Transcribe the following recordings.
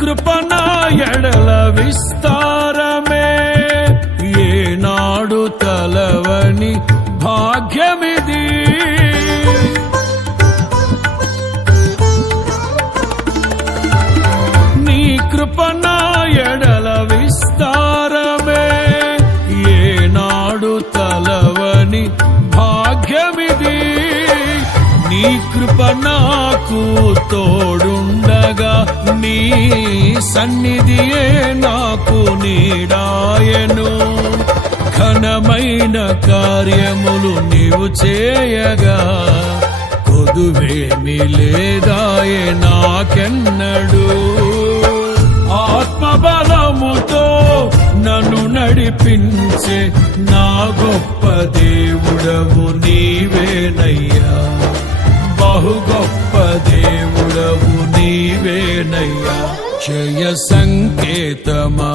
కృప నా ఎడల విస్తారమే, ఏనాడు తలవని భాగ్యమిది. నీ కృప నా ఎడల విస్తారమే, ఏనాడు తలవని భాగ్యమిది. నీ కృప నాకు తోడుండగా, నీ సన్నిధియే నాకు నీడాయను. ఘనమైన కార్యములు నీవు చేయగా, కొదువేమి లేదాయే నాకెన్నడు. ఆత్మబలముతో నన్ను నడిపించే నా గొప్ప దేవుడవు నీవేనయ్యా. బహు గొప్ప దేవుడవు నీవేనయ్యా. జయ సంకేతమా,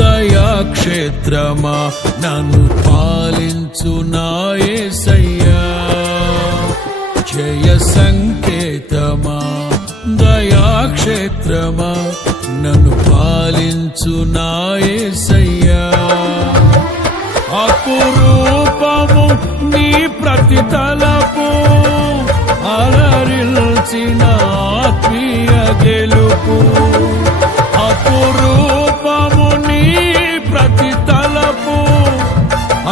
దయాక్షేత్రమా, నన్ను పాలించు నా యేసయ్యా. జయ సంకేతమా, దయాక్షేత్రమా, నన్ను పాలించు నా యేసయ్యా. అపురూపము నీ ప్రతి తలపు, అలరిల్చిన ఆత్మీయ గెలుపు. అపురూపము నీ ప్రతి తలపు,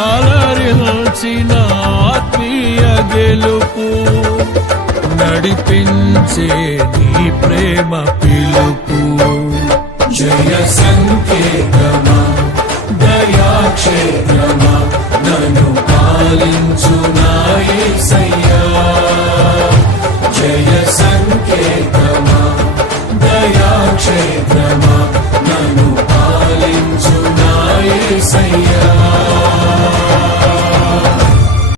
అలరిల్చిన ఆత్మీయ గెలుపు. నడిపించే నీ ప్రేమ పిలుపు. జయ సంకేతమా,